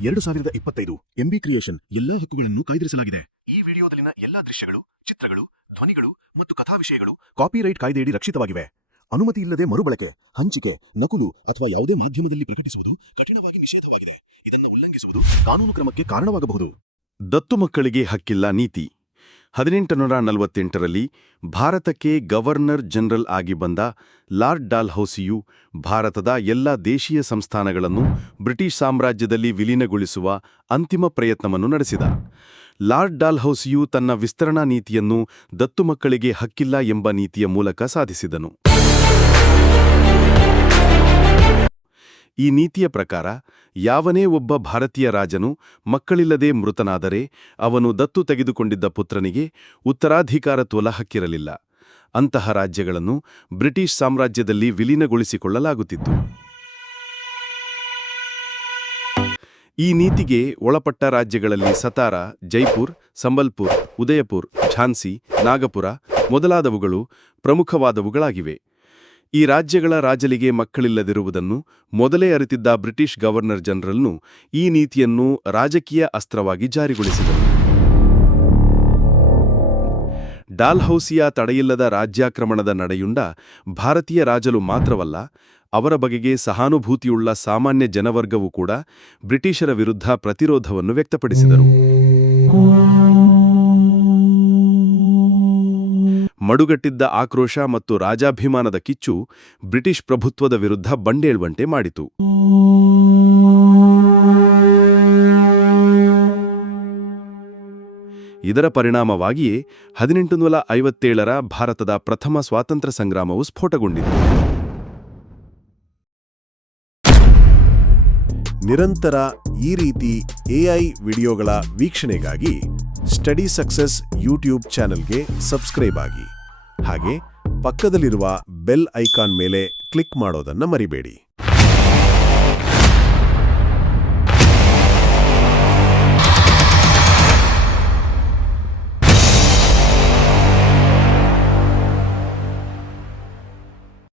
ಎರಡು ಸಾವಿರದ ಇಪ್ಪತ್ತೈದು ಎಂಬಿ ಕ್ರಿಯೇಷನ್ ಎಲ್ಲಾ ಹಕ್ಕುಗಳನ್ನು ಕಾಯ್ದಿರಿಸಲಾಗಿದೆ. ಈ ವಿಡಿಯೋದಲ್ಲಿನ ಎಲ್ಲಾ ದೃಶ್ಯಗಳು ಚಿತ್ರಗಳು ಧ್ವನಿಗಳು ಮತ್ತು ಕಥಾ ವಿಷಯಗಳು ಕಾಪಿರೈಟ್ ಕಾಯ್ದೆಯಡಿ ರಕ್ಷಿತವಾಗಿವೆ. ಅನುಮತಿ ಇಲ್ಲದೆ ಮರುಬಳಕೆ ಹಂಚಿಕೆ ನಕಲು ಅಥವಾ ಯಾವುದೇ ಮಾಧ್ಯಮದಲ್ಲಿ ಪ್ರಕಟಿಸುವುದು ಕಠಿಣವಾಗಿ ನಿಷೇಧವಾಗಿದೆ. ಇದನ್ನು ಉಲ್ಲಂಘಿಸುವುದು ಕಾನೂನು ಕ್ರಮಕ್ಕೆ ಕಾರಣವಾಗಬಹುದು. ದತ್ತು ಮಕ್ಕಳಿಗೆ ಹಕ್ಕಿಲ್ಲ ನೀತಿ. ಹದಿನೆಂಟುನೂರ ನಲವತ್ತೆಂಟರಲ್ಲಿ ಭಾರತಕ್ಕೆ ಗವರ್ನರ್ ಜನರಲ್ ಆಗಿ ಬಂದ ಲಾರ್ಡ್ ಡಾಲ್ಹೌಸಿಯು ಭಾರತದ ಎಲ್ಲ ದೇಶೀಯ ಸಂಸ್ಥಾನಗಳನ್ನು ಬ್ರಿಟಿಷ್ ಸಾಮ್ರಾಜ್ಯದಲ್ಲಿ ವಿಲೀನಗೊಳಿಸುವ ಅಂತಿಮ ಪ್ರಯತ್ನವನ್ನು ನಡೆಸಿದ. ಲಾರ್ಡ್ ಡಾಲ್ಹೌಸಿಯು ತನ್ನ ವಿಸ್ತರಣಾ ನೀತಿಯನ್ನು ದತ್ತು ಮಕ್ಕಳಿಗೆ ಹಕ್ಕಿಲ್ಲ ಎಂಬ ನೀತಿಯ ಮೂಲಕ ಸಾಧಿಸಿದನು. ಈ ನೀತಿಯ ಪ್ರಕಾರ ಯಾವನೇ ಒಬ್ಬ ಭಾರತೀಯ ರಾಜನು ಮಕ್ಕಳಿಲ್ಲದೆ ಮೃತನಾದರೆ ಅವನು ದತ್ತು ತೆಗೆದುಕೊಂಡಿದ್ದ ಪುತ್ರನಿಗೆ ಉತ್ತರಾಧಿಕಾರ ತೋಲ ಹಕ್ಕಿರಲಿಲ್ಲ ಅಂತಹ ರಾಜ್ಯಗಳನ್ನು ಬ್ರಿಟಿಷ್ ಸಾಮ್ರಾಜ್ಯದಲ್ಲಿ ವಿಲೀನಗೊಳಿಸಿಕೊಳ್ಳಲಾಗುತ್ತಿತ್ತು. ಈ ನೀತಿಗೆ ಒಳಪಟ್ಟ ರಾಜ್ಯಗಳಲ್ಲಿ ಸತಾರ, ಜೈಪುರ್, ಸಂಬಲ್ಪುರ್, ಉದಯಪುರ್, ಝಾನ್ಸಿ, ನಾಗಪುರ ಮೊದಲಾದವುಗಳು ಪ್ರಮುಖವಾದವುಗಳಾಗಿವೆ. ಈ ರಾಜ್ಯಗಳ ರಾಜಲಿಗೆ ಮಕ್ಕಳಿಲ್ಲದಿರುವುದನ್ನು ಮೊದಲೇ ಅರಿತಿದ್ದ ಬ್ರಿಟಿಷ್ ಗವರ್ನರ್ ಜನರಲ್ನು ಈ ನೀತಿಯನ್ನು ರಾಜಕೀಯ ಅಸ್ತ್ರವಾಗಿ ಜಾರಿಗೊಳಿಸಿದರು. ಡಾಲ್ಹೌಸಿಯ ತಡೆಯಿಲ್ಲದ ರಾಜ್ಯಾಕ್ರಮಣದ ನಡೆಯುಂಡ ಭಾರತೀಯ ರಾಜಲು ಮಾತ್ರವಲ್ಲ, ಅವರ ಬಗೆಗೆ ಸಹಾನುಭೂತಿಯುಳ್ಳ ಸಾಮಾನ್ಯ ಜನವರ್ಗವೂ ಕೂಡ ಬ್ರಿಟಿಷರ ವಿರುದ್ಧ ಪ್ರತಿರೋಧವನ್ನು ವ್ಯಕ್ತಪಡಿಸಿದರು. ಮಡುಗಟ್ಟಿದ್ದ ಆಕ್ರೋಶ ಮತ್ತು ರಾಜಾಭಿಮಾನದ ಕಿಚ್ಚು ಬ್ರಿಟಿಷ್ ಪ್ರಭುತ್ವದ ವಿರುದ್ಧ ಬಂಡೇಳುವಂತೆ ಮಾಡಿತು. ಇದರ ಪರಿಣಾಮವಾಗಿಯೇ ಹದಿನೆಂಟು ನೂರ ಐವತ್ತೇಳರ ಭಾರತದ ಪ್ರಥಮ ಸ್ವಾತಂತ್ರ್ಯ ಸಂಗ್ರಾಮವು ಸ್ಫೋಟಗೊಂಡಿತು. ನಿರಂತರ ಈ ರೀತಿ ಎಐ ವಿಡಿಯೋಗಳ ವೀಕ್ಷಣೆಗಾಗಿ ಸ್ಟಡಿ ಸಕ್ಸಸ್ ಯೂಟ್ಯೂಬ್ ಚಾನೆಲ್ಗೆ ಸಬ್ಸ್ಕ್ರೈಬ್ ಆಗಿ. ಹಾಗೆ ಪಕ್ಕದಲ್ಲಿರುವ ಬೆಲ್ ಐಕಾನ್ ಮೇಲೆ ಕ್ಲಿಕ್ ಮಾಡೋದನ್ನ ಮರಿಬೇಡಿ.